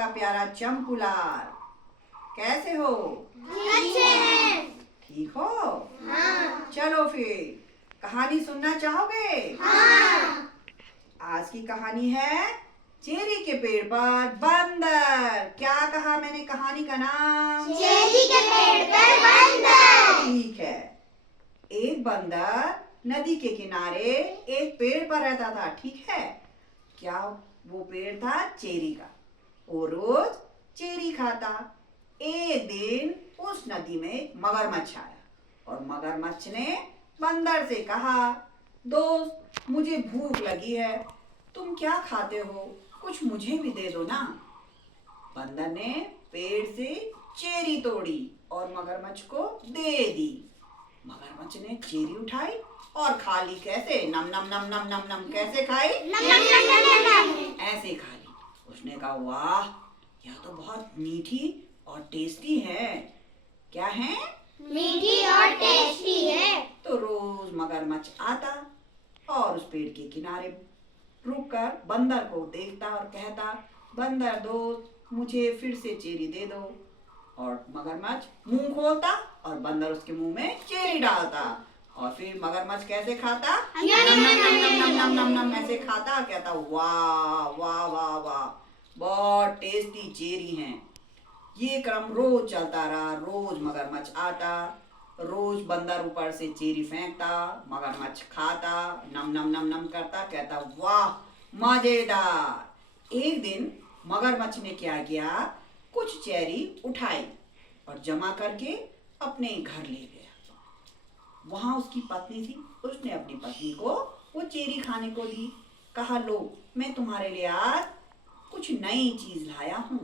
आपका प्यारा चंपुलाल। कैसे हो? अच्छे हैं। ठीक हो? हाँ। चलो फिर कहानी सुनना चाहोगे? हाँ। आज की कहानी है चेरी के पेड़ पर बंदर। क्या कहा मैंने कहानी का नाम? चेरी के पेड़ पर बंदर। ठीक है। एक बंदर नदी के किनारे एक पेड़ पर रहता था। ठीक है। क्या वो पेड़ था? चेरी का। वो रोज चेरी खाता। एक दिन उस नदी में एक मगरमच्छ आया और मगरमच्छ ने बंदर से कहा, दोस्त मुझे भूख लगी है, तुम क्या खाते हो, कुछ मुझे भी दे दो ना। बंदर ने पेड़ से चेरी तोड़ी और मगरमच्छ को दे दी। मगरमच्छ ने चेरी उठाई और खा ली। कैसे? नम नम नम नम नम नम। कैसे खाई? नम नम नम नम नम। ऐसे खा ली। उसने कहा, वाह यह तो बहुत मीठी और टेस्टी है। क्या है? मीठी और टेस्टी है। तो रोज मगरमच्छ आता और उस पेड़ के किनारे रुककर बंदर को देखता और कहता, बंदर दोस्त मुझे फिर से चेरी दे दो। और मगरमच्छ मुंह खोलता और बंदर उसके मुंह में चेरी डालता। और फिर मगरमच्छ कैसे खाता? नम नम नम नम नम नम नम नम ऐसे खाता। कहता, वाह वाह वाह वाह, बहुत टेस्टी चेरी हैं। ये क्रम रोज चलता रहा। रोज मगरमच्छ आता, रोज बंदर ऊपर से चेरी फेंकता, मगरमच्छ खाता, नम नम नम नम करता, कहता वाह मजेदार। एक दिन मगरमच्छ ने क्या किया, कुछ चेरी उठाई और जमा करके अपने घर ले गया। वहां उसकी पत्नी थी। उसने अपनी पत्नी को वो चेरी खाने को दी। कहा, लो मैं तुम्हारे लिए आज कुछ नई चीज लाया हूँ।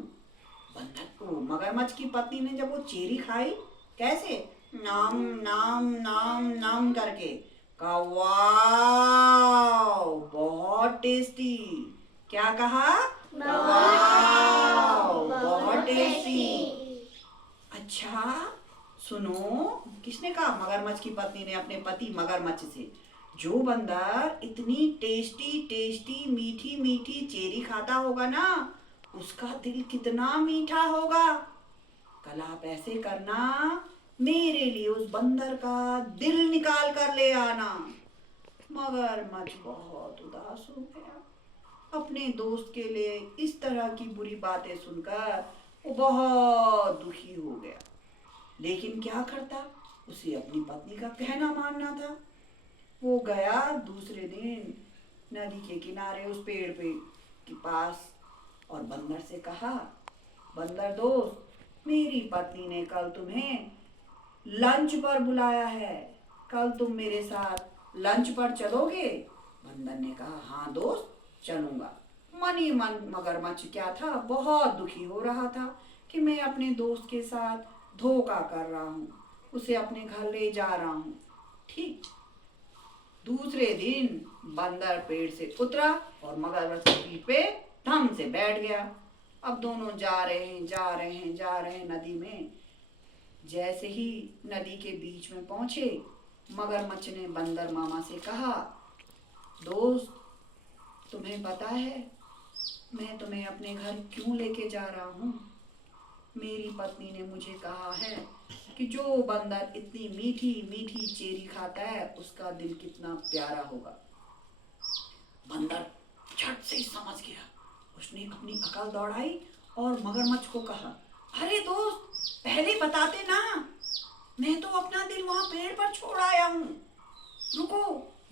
बंदर को मगरमच्छ की पत्नी ने जब वो चेरी खाई, कैसे? नाम नाम नाम नाम करके कहा, वाह बहुत टेस्टी। क्या कहा? वाह बहुत टेस्टी। अच्छा सुनो, किसने कहा? मगरमच्छ की पत्नी ने अपने पति मगरमच्छ से। जो बंदर इतनी टेस्टी टेस्टी मीठी मीठी चेरी खाता होगा ना, उसका दिल कितना मीठा होगा। कल आप ऐसे करना, मेरे लिए उस बंदर का दिल निकाल कर ले आना। मगरमच्छ बहुत उदास हो गया। अपने दोस्त के लिए इस तरह की बुरी बातें सुनकर वो बहुत दुखी हो गया। लेकिन क्या करता, उसे अपनी पत्नी का कहना मानना था। वो गया दूसरे दिन नदी के किनारे उस पेड़ पे के पास और बंदर से कहा, बंदर दोस्त मेरी पत्नी ने कल तुम्हें लंच पर बुलाया है, कल तुम मेरे साथ लंच पर चलोगे? बंदर ने कहा, हाँ दोस्त चलूंगा। मन ही मन मगरमच्छ क्या था, बहुत दुखी हो रहा था कि मैं अपने दोस्त के साथ धोखा कर रहा हूँ, उसे अपने घर ले जा रहा हूँ। ठीक दूसरे दिन बंदर पेड़ से उतरा और मगरमच्छ की पीठ पे धम से बैठ गया। अब दोनों जा रहे हैं नदी में। जैसे ही नदी के बीच में पहुंचे, मगरमच्छ ने बंदर मामा से कहा, दोस्त तुम्हें पता है मैं तुम्हें अपने घर क्यों लेके जा रहा हूँ? मेरी पत्नी ने मुझे कहा है कि जो बंदर इतनी मीठी मीठी चेरी खाता है उसका दिल कितना प्यारा होगा। बंदर झट से ही समझ गया। उसने अपनी अकल दौड़ाई और मगरमच्छ को कहा, अरे दोस्त पहले बताते ना, मैं तो अपना दिल वहां पेड़ पर छोड़ आया हूँ, रुको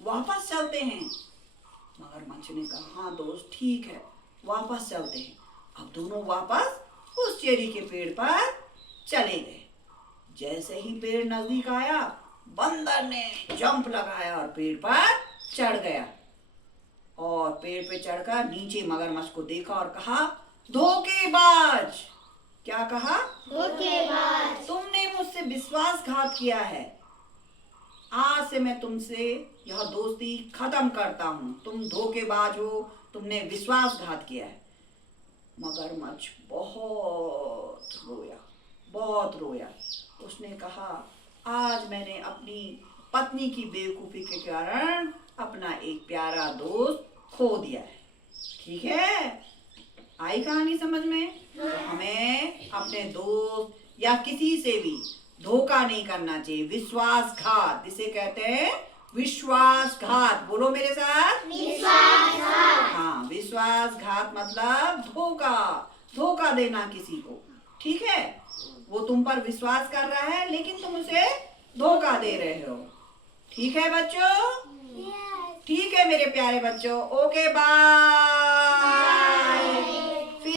वापस चलते हैं। मगरमच्छ ने कहा, हाँ दोस्त ठीक है वापस चलते हैं। अब दोनों वापस उस चेरी के पेड़ पर चले गए। जैसे ही पेड़ नजदीक आया, बंदर ने जंप लगाया और पेड़ पर चढ़ गया। और पेड़ पे चढ़कर नीचे मगरमच्छ को देखा और कहा, धोखेबाज। क्या कहा? धोखेबाज। तुमने मुझसे विश्वासघात किया है, आज से मैं तुमसे यह दोस्ती खत्म करता हूँ। तुम धोखेबाज हो, तुमने विश्वासघात किया है। मगरमच्छ बहुत रोया। उसने कहा, आज मैंने अपनी पत्नी की बेवकूफी के कारण अपना एक प्यारा दोस्त खो दिया है। ठीक है, आई कहानी समझ में? तो हमें अपने दोस्त या किसी से भी धोखा नहीं करना चाहिए। विश्वासघात इसे कहते हैं, विश्वासघात। बोलो मेरे साथ, विश्वासघात। हाँ, विश्वासघात मतलब धोखा, धोखा देना किसी को। ठीक है, वो तुम पर विश्वास कर रहा है लेकिन तुम उसे धोखा दे रहे हो। ठीक है बच्चों? ठीक है मेरे प्यारे बच्चों, ओके बाय।